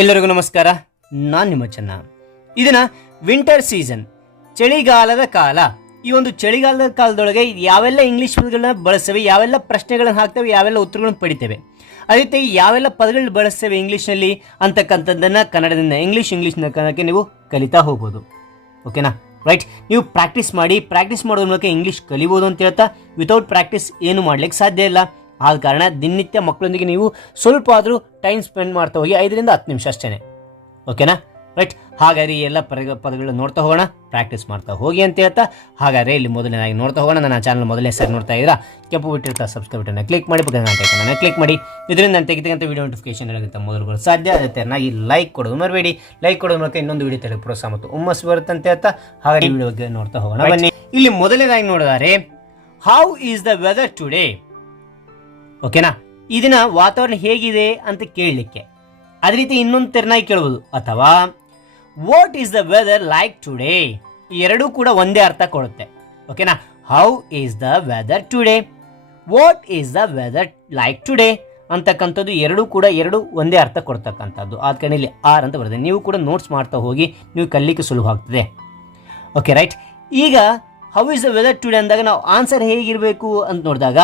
ಎಲ್ಲರಿಗೂ ನಮಸ್ಕಾರ. ನಾನು ನಿಮ್ಮ ಚೆನ್ನ. ಇದನ್ನ ವಿಂಟರ್ ಸೀಸನ್, ಚಳಿಗಾಲದ ಕಾಲ. ಈ ಒಂದು ಚಳಿಗಾಲದ ಕಾಲದೊಳಗೆ ಯಾವೆಲ್ಲ ಇಂಗ್ಲೀಷ್ ಪದಗಳನ್ನ ಬಳಸ್ತೇವೆ, ಯಾವೆಲ್ಲ ಪ್ರಶ್ನೆಗಳನ್ನು ಹಾಕ್ತೇವೆ, ಯಾವೆಲ್ಲ ಉತ್ತರಗಳನ್ನು ಪಡಿತೇವೆ, ಅದೇ ರೀತಿ ಯಾವೆಲ್ಲ ಪದಗಳು ಬಳಸ್ತೇವೆ ಇಂಗ್ಲೀಷ್ನಲ್ಲಿ ಅಂತಕ್ಕಂಥದ್ದನ್ನು ಕನ್ನಡದಿಂದ ಇಂಗ್ಲೀಷ್ನ ಕನ್ನಡಕ್ಕೆ ನೀವು ಕಲಿತಾ ಹೋಗ್ಬೋದು. ಓಕೆನಾ? ರೈಟ್. ನೀವು ಪ್ರಾಕ್ಟೀಸ್ ಮಾಡೋದ್ರ ಮೂಲಕ ಇಂಗ್ಲೀಷ್ ಕಲಿಬೋದು ಅಂತ ಹೇಳ್ತಾ, ವಿತೌಟ್ ಪ್ರಾಕ್ಟೀಸ್ ಏನು ಮಾಡ್ಲಿಕ್ಕೆ ಸಾಧ್ಯ ಇಲ್ಲ. ಆದ ಕಾರಣ ದಿನನಿತ್ಯ ಮಕ್ಕಳೊಂದಿಗೆ ನೀವು ಸ್ವಲ್ಪ ಆದರೂ ಟೈಮ್ ಸ್ಪೆಂಡ್ ಮಾಡ್ತಾ ಹೋಗಿ, 5 ರಿಂದ 10 ನಿಮಿಷ ಅಷ್ಟೇ. ಓಕೆನಾ? ರೈಟ್. ಹಾಗಾದ್ರೆ ಈ ಎಲ್ಲ ಪದಗಳನ್ನ ನೋಡ್ತಾ ಹೋಗೋಣ, ಪ್ರಾಕ್ಟೀಸ್ ಮಾಡ್ತಾ ಹೋಗಿ ಅಂತ ಹೇಳ್ತಾ, ಹಾಗಾದ್ರೆ ಇಲ್ಲಿ ಮೊದಲನೇದಾಗಿ ನೋಡ್ತಾ ಹೋಗೋಣ. ನನ್ನ ಚಾನಲ್ ಮೊದಲನೇ ಸಾರಿ ನೋಡ್ತಾ ಇದ್ದೀರಾ, ಕೆಂಪು ಬಿಟ್ಟಿರ್ತಾ ಸಬ್ಸ್ಕ್ರೈಬ್ ಬಟನ್ನ ಕ್ಲಿಕ್ ಮಾಡಿ, ಪಕ್ಕದ ಕ್ಲಿಕ್ ಮಾಡಿ. ಇದರಿಂದ ನಾನು ತೆಗೆದಂಥ ವಿಡಿಯೋ ನೋಟಿಫಿಕೇಶನ್ ಆಗುತ್ತೆ ಮೊದಲು ಸಾಧ್ಯ. ಅದೇ ಥರನಾಗಿ ಲೈಕ್ ಕೊಡೋದು ಮರಬೇಡಿ. ಲೈಕ್ ಕೊಡೋದು ಮೂಲಕ ಇನ್ನೊಂದು ವಿಡಿಯೋ ತೆಗೆದು ಪ್ರೋತ್ಸಾಹ ಮತ್ತು ಹುಮ್ಮಸ್ಸು ಬರುತ್ತೆ ಅಂತ ಹೇಳ್ತಾ, ಹಾಗೆ ವಿಡಿಯೋಗೆ ನೋಡ್ತಾ ಹೋಗೋಣ ಬನ್ನಿ. ಇಲ್ಲಿ ಮೊದಲನೇದಾಗಿ ನೋಡಿದರೆ, how is the weather today? ಓಕೆನಾ? ಈ ದಿನ ವಾತಾವರಣ ಹೇಗಿದೆ ಅಂತ ಕೇಳಲಿಕ್ಕೆ. ಅದೇ ರೀತಿ ಇನ್ನೊಂದು ತೆರನಾಗಿ ಕೇಳ್ಬೋದು, ಅಥವಾ what is the weather like today? ಈ ಎರಡೂ ಕೂಡ ಒಂದೇ ಅರ್ಥ ಕೊಡುತ್ತೆ. ಓಕೆನಾ? How is the weather today, what is the weather like today ಅಂತಕ್ಕಂಥದ್ದು ಎರಡು ಒಂದೇ ಅರ್ಥ ಕೊಡ್ತಕ್ಕಂಥದ್ದು. ಆದ ಕಾರಣ ಇಲ್ಲಿ ಆರ್ ಅಂತ ಬರುತ್ತೆ. ನೀವು ಕೂಡ ನೋಟ್ಸ್ ಮಾಡ್ತಾ ಹೋಗಿ, ನೀವು ಕಲಿಲಿಕ್ಕೆ ಸುಲಭ ಆಗ್ತದೆ. Okay, right. ಈಗ how is the weather today ಅಂದಾಗ ನಾವು ಆನ್ಸರ್ ಹೇಗಿರಬೇಕು ಅಂತ ನೋಡಿದಾಗ,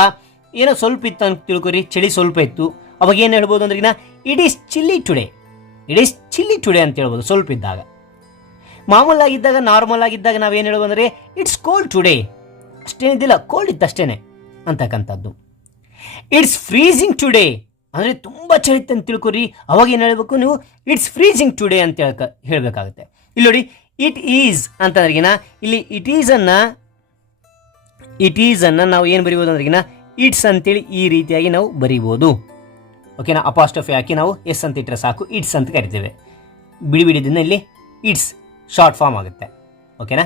ಏನೋ ಸ್ವಲ್ಪ ಇತ್ತು ಅಂತ ತಿಳ್ಕೊರಿ, ಚಳಿ ಸ್ವಲ್ಪ ಇತ್ತು. ಅವಾಗ ಏನು ಹೇಳ್ಬೋದು ಅಂದ್ರೆ, ಇಟ್ ಈಸ್ ಚಿಲ್ಲಿ ಟುಡೇ ಅಂತ ಹೇಳ್ಬೋದು. ಸ್ವಲ್ಪ ಇದ್ದಾಗ, ಮಾಮೂಲಾಗಿದ್ದಾಗ, ನಾರ್ಮಲ್ ಆಗಿದ್ದಾಗ ನಾವೇನು ಹೇಳ್ಬೋದು ಅಂದರೆ, ಇಟ್ಸ್ ಕೋಲ್ಡ್ ಟುಡೇ. ಅಷ್ಟೇನಿದ್ದಿಲ್ಲ, ಕೋಲ್ಡ್ ಇತ್ತು ಅಷ್ಟೇನೆ ಅಂತಕ್ಕಂಥದ್ದು. ಇಟ್ಸ್ ಫ್ರೀಸಿಂಗ್ ಟುಡೇ ಅಂದರೆ ತುಂಬ ಚಳಿ ಇತ್ತು ಅಂತ ತಿಳ್ಕೊರಿ, ಅವಾಗ ಏನು ಹೇಳಬೇಕು ನೀವು, ಇಟ್ಸ್ ಫ್ರೀಸಿಂಗ್ ಟುಡೇ ಅಂತ ಹೇಳಬೇಕಾಗುತ್ತೆ. ಇಲ್ಲಿ ನೋಡಿ, ಇಟ್ ಈಸ್ ಅಂತಂದ್ರಿಗಿನ, ಇಲ್ಲಿ ಇಟ್ ಈಸನ್ನು ನಾವು ಏನು ಬರೀಬೋದು ಅಂದ್ರಿಗಿನ, ಇಟ್ಸ್ ಅಂತೇಳಿ ಈ ರೀತಿಯಾಗಿ ನಾವು ಬರೀಬೋದು. ಓಕೆನಾ? ಅಪಾಸ್ಟ್ರಫಿ ಹಾಕಿ ನಾವು ಎಸ್ ಅಂತ ಇಟ್ಟರೆ ಸಾಕು, ಇಟ್ಸ್ ಅಂತ ಕರಿತೇವೆ. ಬಿಡಿದಿಂದ ಇಲ್ಲಿ ಇಟ್ಸ್ ಶಾರ್ಟ್ ಫಾರ್ಮ್ ಆಗುತ್ತೆ. ಓಕೆನಾ?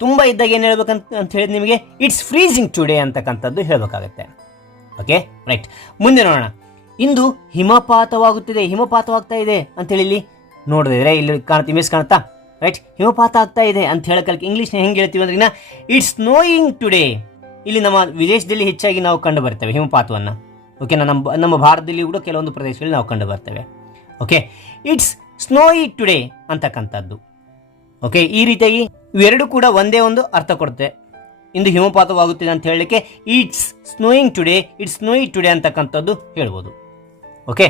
ತುಂಬ ಇದ್ದಾಗ ಏನು ಹೇಳ್ಬೇಕಂತ ಹೇಳಿದ್ ನಿಮಗೆ, ಇಟ್ಸ್ ಫ್ರೀಸಿಂಗ್ ಟುಡೇ ಅಂತಕ್ಕಂಥದ್ದು ಹೇಳಬೇಕಾಗುತ್ತೆ. Okay, right. ಮುಂದೆ ನೋಡೋಣ. ಇಂದು ಹಿಮಪಾತವಾಗ್ತಾ ಇದೆ ಅಂತೇಳಿ ಇಲ್ಲಿ ನೋಡಿದ್ರೆ, ಇಲ್ಲಿ ಕಾಣುತ್ತೆ, ಇಮೇಜ್ ಕಾಣುತ್ತಾ? ರೈಟ್. ಹಿಮಪಾತ ಆಗ್ತಾ ಇದೆ ಅಂತ ಹೇಳಕ್ಕೆ ಇಂಗ್ಲೀಷ್ನ ಹೆಂಗೆ ಹೇಳ್ತೀವಿ ಅಂದ್ರೆ, ಇಟ್ಸ್ ಸ್ನೋಯಿಂಗ್ ಟುಡೇ. ಇಲ್ಲಿ ನಮ್ಮ ವಿದೇಶದಲ್ಲಿ ಹೆಚ್ಚಾಗಿ ನಾವು ಕಂಡು ಬರ್ತೇವೆ ಹಿಮಪಾತವನ್ನು. ಓಕೆನಾ? ನಮ್ಮ ಭಾರತದಲ್ಲಿ ಕೂಡ ಕೆಲವೊಂದು ಪ್ರದೇಶಗಳಲ್ಲಿ ನಾವು ಕಂಡು ಬರ್ತೇವೆ. ಓಕೆ, ಇಟ್ಸ್ ಸ್ನೋಯಿ ಟುಡೇ ಅಂತಕ್ಕಂಥದ್ದು. ಓಕೆ, ಈ ರೀತಿಯಾಗಿ ಇವೆರಡು ಕೂಡ ಒಂದೇ ಒಂದು ಅರ್ಥ ಕೊಡುತ್ತೆ. ಇಂದು ಹಿಮಪಾತವಾಗುತ್ತಿದೆ ಅಂತ ಹೇಳಲಿಕ್ಕೆ it's snowing today, it's snowy today ಅಂತಕ್ಕಂಥದ್ದು ಹೇಳ್ಬೋದು. ಓಕೆ,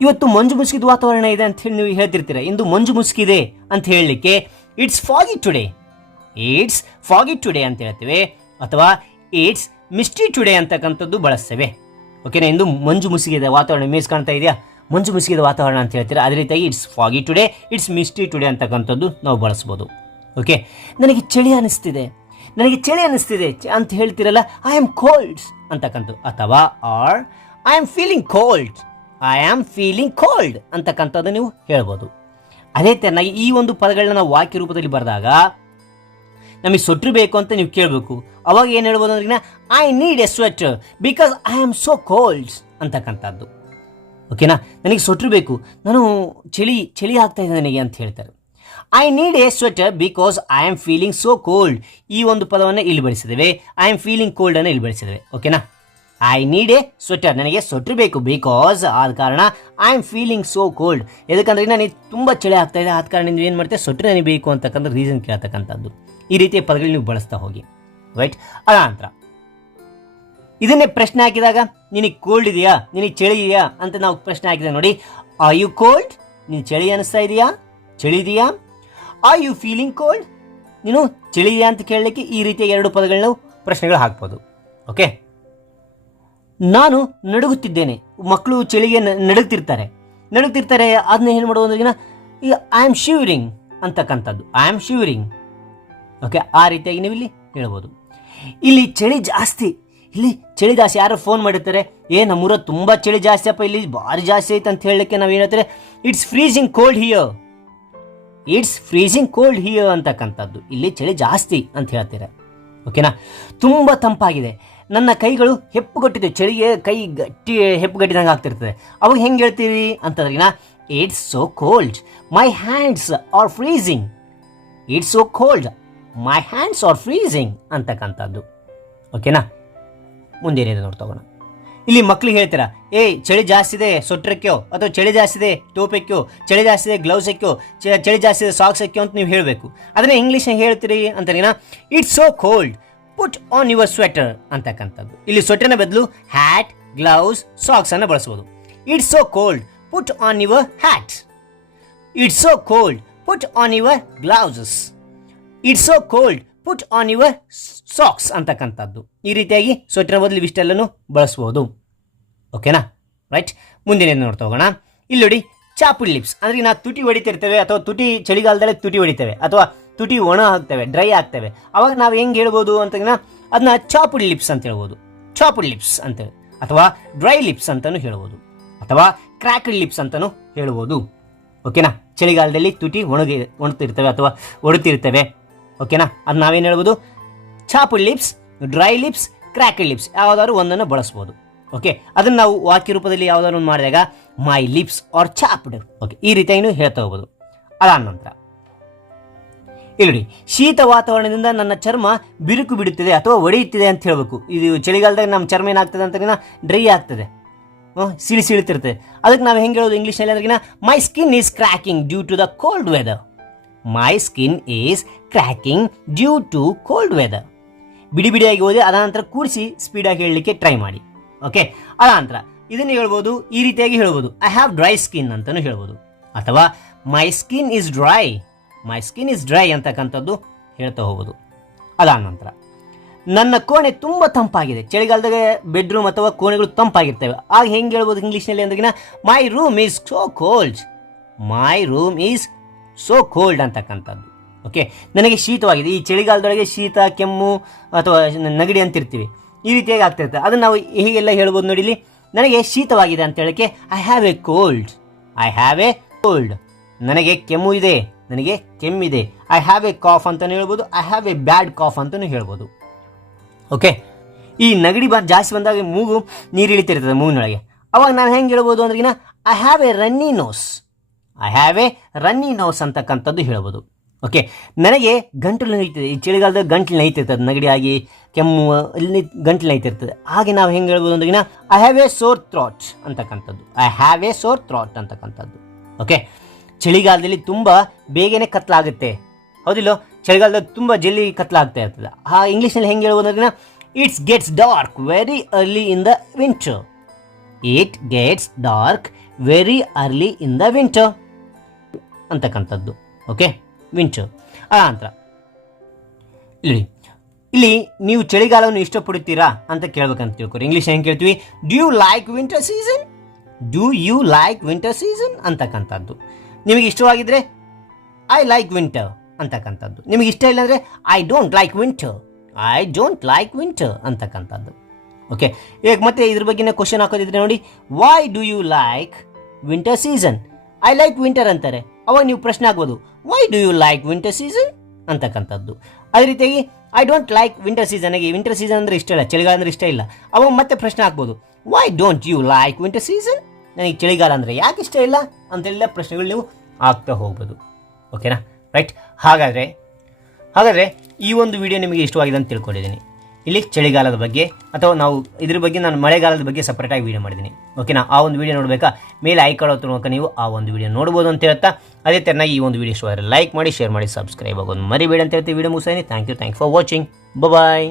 ಇವತ್ತು ಮಂಜು ಮುಸುಕಿದ ವಾತಾವರಣ ಇದೆ ಅಂತ ಹೇಳಿ ನೀವು ಹೇಳ್ತಿರ್ತೀರ. ಇಂದು ಮಂಜು ಮುಸುಕಿದೆ ಅಂತ ಹೇಳಲಿಕ್ಕೆ ಇಟ್ಸ್ ಫಾಗಿ ಟುಡೇ ಅಂತ ಹೇಳ್ತೇವೆ, ಅಥವಾ ಇಟ್ಸ್ ಮಿಸ್ಟಿ ಟುಡೇ ಅಂತಕ್ಕಂಥದ್ದು ಬಳಸ್ತೇವೆ. ಓಕೆನಾ? ಇಂದು ಮಂಜು ಮುಸುಕಿದ ವಾತಾವರಣ, ಇಮೇಜ್ ಕಾಣ್ತಾ ಇದೆಯಾ? ಮಂಜು ಮುಸುಕಿದ ವಾತಾವರಣ ಅಂತ ಹೇಳ್ತೀರಾ. ಅದೇ ರೀತಿಯಾಗಿ it's ಫಾಗಿ today, it's Misty today ಅಂತಕ್ಕಂಥದ್ದು ನಾವು ಬಳಸ್ಬೋದು. ಓಕೆ, ನನಗೆ ಚಳಿ ಅನಿಸ್ತಿದೆ ಅಂತ ಹೇಳ್ತಿರಲ್ಲ, ಐ ಆಮ್ ಕೋಲ್ಡ್ ಅಂತಕ್ಕಂಥದ್ದು, ಅಥವಾ or I am feeling cold ಅಂತಕ್ಕಂಥದ್ದು ನೀವು ಹೇಳ್ಬೋದು. ಅದೇ ಥರನಾಗಿ ಈ ಒಂದು ಪದಗಳನ್ನ ನಾವು ವಾಕ್ಯ ರೂಪದಲ್ಲಿ ಬರೆದಾಗ, ನಮಗೆ ಸ್ವೆಟ್ರ್ ಬೇಕು ಅಂತ ನೀವು ಕೇಳಬೇಕು. ಅವಾಗ ಏನು ಹೇಳ್ಬೋದು ಅಂದ್ರೆ, I need A sweater because I am so cold ಅಂತಕ್ಕಂಥದ್ದು. ಓಕೆನಾ? ನನಗೆ ಸ್ವೆಟ್ರ್ ಬೇಕು, ನಾನು ಚಳಿ ಆಗ್ತಾ ಇದೆ ನನಗೆ ಅಂತ ಹೇಳ್ತಾರೆ. I need A sweater because I am feeling so cold. ಈ ಒಂದು ಪದವನ್ನು ಇಲ್ಲಿ ಬಳಸಿದ್ದೇವೆ. ಐ ಆಮ್ ಫೀಲಿಂಗ್ ಕೋಲ್ಡ್ ಅನ್ನು ಇಲ್ಲಿ ಬಳಸಿದ್ದೇವೆ. ಓಕೆನಾ? ಐ ನೀಡ್ ಎ ಸ್ವೆಟರ್, ನನಗೆ ಸ್ವೆಟ್ರ್ ಬೇಕು, ಬಿಕಾಸ್ ಆದ ಕಾರಣ I am feeling so cold. ಯಾಕಂದ್ರೆ ನನಗೆ ತುಂಬ ಚಳಿ ಆಗ್ತಾ ಇದೆ, ಆದ ಕಾರಣ ನೀವು ಏನು ಮಾಡ್ತೇವೆ, ಸ್ವೆಟ್ರ್ ನನಗೆ ಬೇಕು ಅಂತಕ್ಕಂಥ ರೀಸನ್ ಕೇಳ್ತಕ್ಕಂಥದ್ದು. ಈ ರೀತಿಯ ಪದಗಳು ನೀವು ಬಳಸ್ತಾ ಹೋಗಿ. ರೈಟ್. ಅನಂತರ ಇದನ್ನೇ ಪ್ರಶ್ನೆ ಹಾಕಿದಾಗ, ನಿನಗೆ ಕೋಲ್ಡ್ ಇದೆಯಾ, ನಿನಗೆ ಚಳಿ ಇದೆಯಾ ಅಂತ ನಾವು ಪ್ರಶ್ನೆ ಹಾಕಿದಾಗ ನೋಡಿ, ಆರ್ ಯು ಕೋಲ್ಡ್? ನೀನು ಚಳಿ ಅನಿಸ್ತಾ ಇದೆಯಾ, ಚಳಿ ಇದೆಯಾ? Are you feeling cold? ನೀನು ಚಳಿ ಇದೆಯಾ ಅಂತ ಕೇಳಲಿಕ್ಕೆ ಈ ರೀತಿಯ ಎರಡು ಪದಗಳನ್ನ ನಾವು ಪ್ರಶ್ನೆಗಳು ಹಾಕ್ಬೋದು. ಓಕೆ, ನಾನು ನಡುಗುತ್ತಿದ್ದೇನೆ. ಮಕ್ಕಳು ಚಳಿಗೆ ನಡುಗ್ತಿರ್ತಾರೆ. ಅದನ್ನ ಏನು ಮಾಡೋದು ಅಂದ್ರೆ, ಐ ಆಮ್ ಶಿವರಿಂಗ್ ಅಂತಕ್ಕಂಥದ್ದು, ಐ ಆಮ್ ಶಿವರಿಂಗ್. ಓಕೆ, ಆ ರೀತಿಯಾಗಿ ನೀವು ಇಲ್ಲಿ ಹೇಳ್ಬೋದು. ಇಲ್ಲಿ ಚಳಿ ಜಾಸ್ತಿ ಯಾರು ಫೋನ್ ಮಾಡಿರ್ತಾರೆ, ನಮ್ಮೂರ ತುಂಬ ಚಳಿ ಜಾಸ್ತಿ ಅಪ್ಪ, ಇಲ್ಲಿ ಭಾರಿ ಜಾಸ್ತಿ ಐತೆ ಅಂತ ಹೇಳಲಿಕ್ಕೆ ನಾವು ಏನು ಹೇಳ್ತಾರೆ, ಇಟ್ಸ್ ಫ್ರೀಸಿಂಗ್ ಕೋಲ್ಡ್ ಹಿಯರ್ ಅಂತಕ್ಕಂಥದ್ದು. ಇಲ್ಲಿ ಚಳಿ ಜಾಸ್ತಿ ಅಂತ ಹೇಳ್ತಾರೆ. ಓಕೆನಾ? ತುಂಬ ತಂಪಾಗಿದೆ, ನನ್ನ ಕೈಗಳು ಹೆಪ್ಪುಗಟ್ಟಿದೆ, ಚಳಿಗೆ ಕೈ ಹೆಪ್ಪುಗಟ್ಟಿದಂಗೆ ಆಗ್ತಿರ್ತದೆ. ಅವಾಗ ಹೆಂಗೆ ಹೇಳ್ತೀರಿ ಅಂತಂದ್ರೆ, it's so cold my hands are freezing. It's so cold my hands are freezing ಅಂತಕ್ಕಂಥದ್ದು. ಓಕೆನಾ? ಮುಂದೇನಿದೆ ನೋಡ್ತಾ ಹೋಗೋಣ. ಇಲ್ಲಿ ಮಕ್ಳಿಗೆ ಹೇಳ್ತೀರಾ, ಏಯ್ ಚಳಿ ಜಾಸ್ತಿ ಇದೆ ಸ್ವೆಟರ್ ಹಾಕ್ಯೋ, ಅಥವಾ ಚಳಿ ಜಾಸ್ತಿ ಇದೆ ಟೋಪ್ ಹಾಕ್ಯೋ, ಚಳಿ ಜಾಸ್ತಿ ಇದೆ ಗ್ಲೌಸ್ ಹಾಕ್ಯೋ, ಚಳಿ ಜಾಸ್ತಿ ಇದೆ ಸಾಕ್ಸ್ ಹಾಕ್ಯೋ ಅಂತ ನೀವು ಹೇಳಬೇಕು. ಅದನ್ನೇ ಇಂಗ್ಲೀಷ್ನಾಗ ಹೇಳ್ತೀರಿ ಅಂತಾರೇನಾ, it's so cold put on your sweater ಅಂತಕ್ಕಂಥದ್ದು. ಇಲ್ಲಿ ಸ್ವೆಟರ್ನ ಬದಲು ಹ್ಯಾಟ್, ಗ್ಲೌಸ್, ಸಾಕ್ಸ್ ಅನ್ನು ಬಳಸ್ಬೋದು. It's so cold put on your hat. It's so cold put on your gloves. It's so cold put on your socks ಅಂತಕ್ಕಂಥದ್ದು. ಈ ರೀತಿಯಾಗಿ sweater ಬದಲು ಇವಿಷ್ಟೆಲ್ಲನೂ ಬಳಸ್ಬೋದು. ಓಕೆನಾ, ರೈಟ್. ಮುಂದಿನ ನೋಡ್ತಾ ಹೋಗೋಣ. ಇಲ್ಲಿ ನೋಡಿ, ಚಾಪುಡ್ ಲಿಪ್ಸ್ ಅಂದರೆ ನಾವು ತುಟಿ ಹೊಡಿತಿರ್ತೇವೆ, ಅಥವಾ ತುಟಿ ಚಳಿಗಾಲದಲ್ಲೇ ತುಟಿ ಹೊಡಿತೇವೆ, ಅಥವಾ ತುಟಿ ಒಣ ಆಗ್ತವೆ, ಡ್ರೈ ಆಗ್ತವೆ. ಅವಾಗ ನಾವು ಹೆಂಗೆ ಹೇಳ್ಬೋದು ಅಂತಂದ್ರೆ ಅದನ್ನ ಚಾಪುಡ್ ಲಿಪ್ಸ್ ಅಂತ ಹೇಳ್ಬೋದು. ಚಾಪುಡ್ ಲಿಪ್ಸ್ ಅಂತೇಳಿ, ಅಥವಾ ಡ್ರೈ ಲಿಪ್ಸ್ ಅಂತಲೂ ಹೇಳ್ಬೋದು, ಅಥವಾ ಕ್ರ್ಯಾಕ್ಡ್ ಲಿಪ್ಸ್ ಅಂತಲೂ ಹೇಳ್ಬೋದು. ಓಕೆನಾ, ಚಳಿಗಾಲದಲ್ಲಿ ತುಟಿ ಒಣಗ್ತಿರ್ತವೆ ಅಥವಾ ಒಡುತ್ತಿರ್ತವೆ. ಓಕೆನಾ, ಅದು ನಾವೇನು ಹೇಳ್ಬೋದು, chapped lips, dry lips, cracked lips ಯಾವುದಾದ್ರು ಒಂದನ್ನು ಬಳಸ್ಬೋದು. ಓಕೆ, ಅದನ್ನು ನಾವು ವಾಕ್ಯ ರೂಪದಲ್ಲಿ ಯಾವುದಾದ್ರು ಒಂದು ಮಾಡಿದಾಗ ಮೈ ಲಿಪ್ಸ್ ಆರ್ ಚಾಪ್ಡ್. ಓಕೆ, ಈ ರೀತಿಯಾಗಿ ಹೇಳ್ತಾ ಹೋಗ್ಬೋದು. ಅದಾದ ನಂತರ ಇಲ್ಲಿ ನೋಡಿ, ಶೀತ ವಾತಾವರಣದಿಂದ ನನ್ನ ಚರ್ಮ ಬಿರುಕು ಬಿಡುತ್ತಿದೆ ಅಥವಾ ಒಡೆಯುತ್ತಿದೆ ಅಂತ ಹೇಳಬೇಕು. ಇದು ಚಳಿಗಾಲದಾಗ ನಮ್ಮ ಚರ್ಮ ಏನಾಗ್ತದೆ ಅಂತಂದ್ರೆ ಡ್ರೈ ಆಗ್ತದೆ, ಸಿಳಿತಿರ್ತದೆ. ಅದಕ್ಕೆ ನಾವು ಹೆಂಗೆ ಹೇಳೋದು ಇಂಗ್ಲೀಷ್ನಲ್ಲಿ ಅಂದ್ರೆ, my skin is cracking due to the cold weather. My skin is cracking due to cold weather. ಬಿಡಿ ಬಿಡಿಯಾಗಿ ಓದಿ ಅದ ನಂತರ ಕೂಡಿಸಿ ಸ್ಪೀಡಾಗಿ ಹೇಳಲಿಕ್ಕೆ ಟ್ರೈ ಮಾಡಿ. ಓಕೆ, ಅದ ನಂತರ ಇದನ್ನು ಹೇಳ್ಬೋದು, ಈ ರೀತಿಯಾಗಿ ಹೇಳ್ಬೋದು, ಐ ಹ್ಯಾವ್ ಡ್ರೈ ಸ್ಕಿನ್ ಅಂತಲೂ ಹೇಳ್ಬೋದು, ಅಥವಾ ಮೈ skin is dry. My skin is dry ಅಂತಕ್ಕಂಥದ್ದು ಹೇಳ್ತಾ ಹೋಗ್ಬೋದು. ಅದಾದ ನಂತರ ನನ್ನ ಕೋಣೆ ತುಂಬ ತಂಪಾಗಿದೆ. ಚಳಿಗಾಲದಾಗ ಬೆಡ್ರೂಮ್ ಅಥವಾ ಕೋಣೆಗಳು ತಂಪಾಗಿರ್ತವೆ. ಆಗ ಹೆಂಗೆ ಹೇಳ್ಬೋದು ಇಂಗ್ಲೀಷ್ನಲ್ಲಿ ಅಂದ್ರಿಗಿನ, my room is so cold. My room is so cold ಅಂತಕ್ಕಂಥದ್ದು. ಓಕೆ, ನನಗೆ ಶೀತವಾಗಿದೆ. ಈ ಚಳಿಗಾಲದೊಳಗೆ ಶೀತ, ಕೆಮ್ಮು ಅಥವಾ ನೆಗಡಿ ಅಂತಿರ್ತೀವಿ, ಈ ರೀತಿಯಾಗಿ ಆಗ್ತಿರ್ತದೆ. ಅದನ್ನು ನಾವು ಹೀಗೆಲ್ಲ ಹೇಳ್ಬೋದು. ನೋಡಿಲಿ, ನನಗೆ ಶೀತವಾಗಿದೆ ಅಂತ ಹೇಳೋಕ್ಕೆ I have a cold. I have a cold. ನನಗೆ ಕೆಮ್ಮು ಇದೆ, ನನಗೆ ಕೆಮ್ಮಿದೆ. ಐ ಹ್ಯಾವ್ ಎ ಕಾಫ್ ಅಂತಲೂ ಹೇಳ್ಬೋದು, I have a bad cough ಅಂತಲೂ ಹೇಳ್ಬೋದು. ಓಕೆ, ಈ ನೆಗಡಿ ಜಾಸ್ತಿ ಬಂದಾಗ ಮೂಗು ನೀರು ಇಳಿತಿರ್ತದೆ ಮೂಗಿನೊಳಗೆ. ಅವಾಗ ನಾವು ಹೆಂಗೆ ಹೇಳ್ಬೋದು ಅಂದ್ರಿಗಿನ, I have a runny nose. I have a runny nose ಅಂತಕ್ಕಂಥದ್ದು ಹೇಳ್ಬೋದು. ಓಕೆ, ನನಗೆ ಗಂಟಲು ನೋಯ್ತಿದೆ. ಈ ಚಳಿಗಾಲದಾಗ ಗಂಟಲು ನೋಯ್ತಿರ್ತದೆ, ನೆಗಡಿ ಆಗಿ ಕೆಮ್ಮು ಇಲ್ಲಿ ಗಂಟಲು ನೋಯ್ತಿರ್ತದೆ. ಹಾಗೆ ನಾವು ಹೆಂಗೆ ಹೇಳ್ಬೋದು ಅಂದ್ರಿಗಿನ, ಐ ಹ್ಯಾವ್ ಎ ಸೋರ್ ಥ್ರಾಟ್ ಅಂತಕ್ಕಂಥದ್ದು. ಐ ಹ್ಯಾವ್ ಎ ಸೋರ್ ಥ್ರಾಟ್ ಅಂತಕ್ಕಂಥದ್ದು. ಓಕೆ, ಚಳಿಗಾಲದಲ್ಲಿ ತುಂಬ ಬೇಗನೆ ಕತ್ಲಾಗುತ್ತೆ, ಹೌದಿಲ್ಲೋ? ಚಳಿಗಾಲದಾಗ ತುಂಬ ಜಲ್ದಿ ಕತ್ಲಾಗ್ತಾ ಇರ್ತದೆ. ಆ ಇಂಗ್ಲೀಷ್ನಲ್ಲಿ ಹೆಂಗೆ ಹೇಳ್ಬೋದು ಅಂದ್ರೆ, it's gets dark very early in the winter. It gets dark very early in the winter ಅಂತಕ್ಕಂಥದ್ದು. Okay, winter. ಆ ನಂತರ ಇಲ್ಲಿ ನೀವು ಚಳಿಗಾಲವನ್ನು ಇಷ್ಟಪಡುತ್ತೀರಾ ಅಂತ ಕೇಳ್ಬೇಕಂತ ತಿಳ್ಕೊರಿ. ಇಂಗ್ಲೀಷ್ ಹೆಂಗೆ ಕೇಳ್ತೀವಿ, do you like winter season. Do you like winter season ಅಂತಕ್ಕಂಥದ್ದು. ನಿಮಗೆ ಇಷ್ಟವಾಗಿದ್ದರೆ ಐ ಲೈಕ್ ವಿಂಟರ್ ಅಂತಕ್ಕಂಥದ್ದು. ನಿಮಗೆ ಇಷ್ಟ ಇಲ್ಲ ಅಂದರೆ I don't like winter. I don't like winter ಅಂತಕ್ಕಂಥದ್ದು. ಓಕೆ, ಈಗ ಮತ್ತೆ ಇದ್ರ ಬಗ್ಗೆ ಕ್ವಶನ್ ಹಾಕೋದಿದ್ರೆ ನೋಡಿ, why do you like winter season. I like winter ಅಂತಾರೆ. ಅವಾಗ ನೀವು ಪ್ರಶ್ನೆ ಆಗ್ಬೋದು, why do you like winter season ಅಂತಕ್ಕಂಥದ್ದು. ಅದೇ ರೀತಿಯಾಗಿ ಐ ಡೋಂಟ್ ಲೈಕ್ ವಿಂಟರ್ ಸೀಸನ್ಗೆ ವಿಂಟರ್ ಸೀಸನ್ ಅಂದರೆ ಇಷ್ಟ ಇಲ್ಲ, ಚಳಿಗಾಲ ಅಂದರೆ ಇಷ್ಟ ಇಲ್ಲ. ಅವಾಗ ಮತ್ತೆ ಪ್ರಶ್ನೆ ಹಾಕ್ಬೋದು, why don't you like winter season. ನನಗೆ ಚಳಿಗಾಲ ಅಂದರೆ ಯಾಕೆ ಇಷ್ಟ ಇಲ್ಲ ಅಂತೆಲ್ಲ ಪ್ರಶ್ನೆಗಳು ನೀವು ಆಗ್ತಾ ಹೋಗ್ಬೋದು. ಓಕೆನಾ, ರೈಟ್. ಹಾಗಾದರೆ ಈ ಒಂದು ವಿಡಿಯೋ ನಿಮಗೆ ಇಷ್ಟವಾಗಿದೆ ಅಂತ ತಿಳ್ಕೊಂಡಿದ್ದೀನಿ. ಇಲ್ಲಿ ಚಳಿಗಾಲದ ಬಗ್ಗೆ ಅಥವಾ ನಾವು ಇದ್ರ ಬಗ್ಗೆ ನಾನು ಮಳೆಗಾಲದ ಬಗ್ಗೆ ಸಪ್ರೇಟಾಗಿ ವೀಡಿಯೋ ಮಾಡಿದ್ದೀನಿ. ಓಕೆನಾ, ಆ ಒಂದು ವೀಡಿಯೋ ನೋಡಬೇಕಾ, ಮೇಲೆ ಐಕಾನ್ ಮೂಲಕ ನೀವು ಆ ಒಂದು ವೀಡಿಯೋ ನೋಡ್ಬೋದು ಅಂತ ಹೇಳ್ತಾ, ಅದೇ ಥರನಾಗಿ ಈ ಒಂದು ವೀಡಿಯೋ ಇಷ್ಟವಾದರೆ ಲೈಕ್ ಮಾಡಿ, ಶೇರ್ ಮಾಡಿ, ಸಬ್ಸ್ಕ್ರೈಬ್ ಆಗೋದು ಮರಿಬೇಡಿ ಅಂತ ಹೇಳ್ತೀವಿ. ವೀಡಿಯೋ ಮುಗಿಸ್ತೀನಿ. Thank you for watching. Bye.